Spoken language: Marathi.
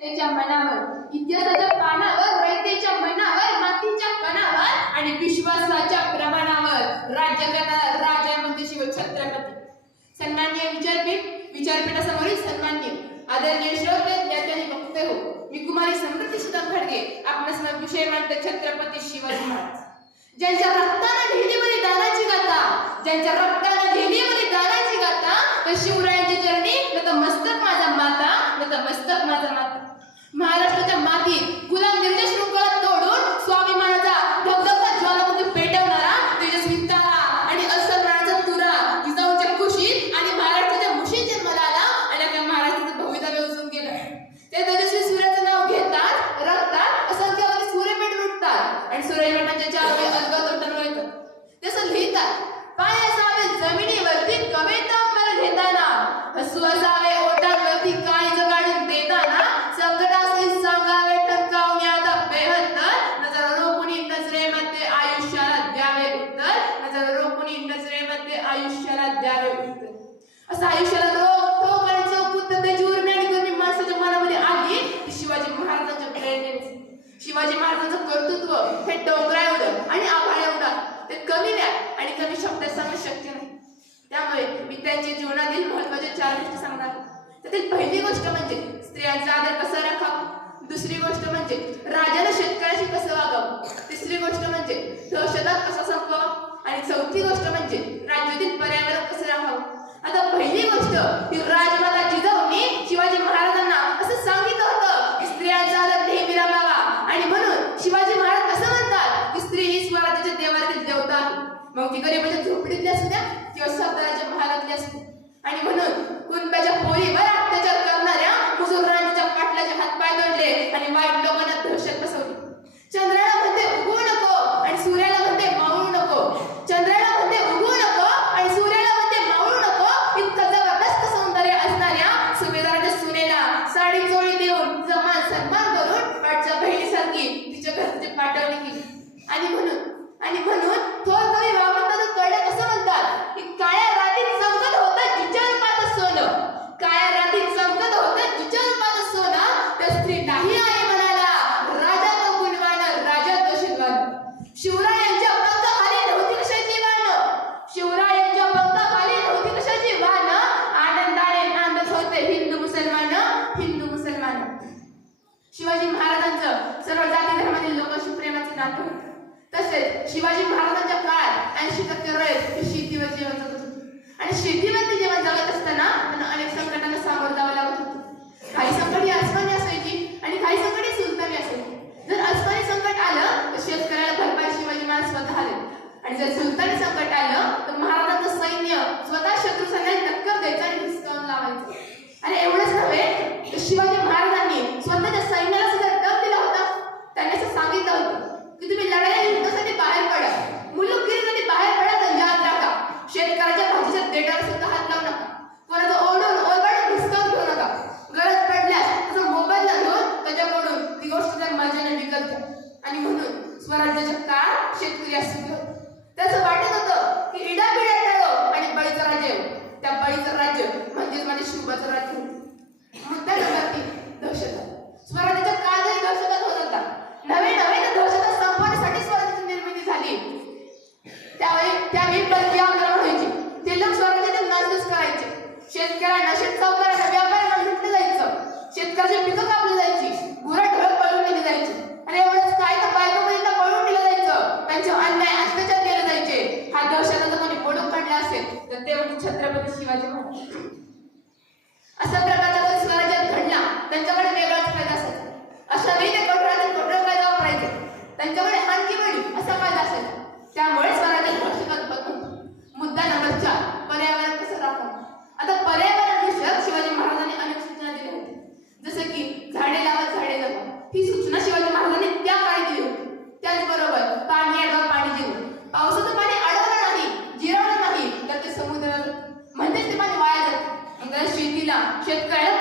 त्याच्या मनावर इतिहासाच्या पानावर रयतेच्या मनावर मातीच्या कणावर आणि विश्वासाच्या प्रमाणावर राज्य करणारा राजा म्हणजे शिव छत्रपती सन्मान्य विचारपीठ विचारपीठासमोरील सन्मान्य आदरणीय श्रोते भक्त हो मी कुमारी समृद्धी सुद्धा खडगे आपण विषय मांडते छत्रपती शिवाजी महाराज. ज्यांच्या रक्तानं लिहिली बलिदानाची गाथा ज्यांच्या रक्तानं ते आयुष्याला द्यावे उत्तर असं आयुष्याला तो ठोक त्याची माणसाच्या मनामध्ये आली शिवाजी महाराजांच्या प्रेरणेने शिवाजी महाराजांचं कर्तृत्व हे डोंगरा एवढं आणि आभाळ एवढा. ते कमी द्या आणि कमी शब्दात सांगणं शक्य नाही. त्यामुळे मी त्यांच्या जीवनातील महत्त्वाच्या चार गोष्टी सांगणार. त्यातील पहिली गोष्ट म्हणजे स्त्रियांचा आदर कसा राखावा? दुसरी गोष्ट म्हणजे राजाला शेतकऱ्याशी कसं वागावं? तिसरी गोष्ट म्हणजे दहशतात कसा आणि चौथी गोष्ट म्हणजे राज्यातील पर्यावरण कसं राहावं? आता पहिली गोष्ट ही राजमाता जिजाऊ आणि म्हणून आणि म्हणून थोर कवी वामनदादा कळलं कसं म्हणतात की काळ्या रातीत चमकत होतं जिच्या रूपात सोनं. काळ्या रातीत चमकत होतं जिच्या रूपात सोनं. त्या स्त्री नाही आहे म्हणाला राजा तो गुणवान राजा तो शिलवान शिवरायांच्या पंखाखाली नव्हती कशाची वाण? पंखाखाली नव्हती कशाची वाण? आनंदाने नांदत होते हिंदू मुसलमान हिंदू मुसलमान. शिवाजी महाराजांचं सर्व जाती धर्मातील लोकांशी प्रेमाचं नातं होतं. तसेच शिवाजी महाराजांच्या काळात ऐंशी टक्के रयत हे शेतीवर जीवन जगत होते. आणि शेती आणि म्हणून स्वराज्याच्या काळात शेतकरी असू त्याचं वाटत होतं की इडा बिडा टळो आणि बळीचं राज्य. त्या बळीचं राज्य म्हणजेच म्हणजे माझे शिवबाचं राज्य. होतं मुद्दा नंबर तीन दहशत. स्वराज्याच्या काळ जरी दहशतात होत होता नवे नवे दहशत संपवण्यासाठी स्वराज्याची निर्मिती झाली. त्यावेळी त्यावेळी परकीय आंदोलन व्हायची. ते लोक स्वराज्याचे नासधूस करायचे. शेतकऱ्यांना शेतकऱ्यांना व्यापाऱ्यांना लुटलं जायचं. शेतकऱ्याचे पिकं म्हणजे छत्रपती शिवाजी महाराज. असा प्रकारचा तो स्वराज्यात घडला त्यांच्याकडे वेगळाच फायदा असेल अशा वेळी ते कठोरातील कठोर वापरायचे. त्यांच्याकडे हानकी वेळी असा फायदा असेल त्यामुळे स्वराज्य 修改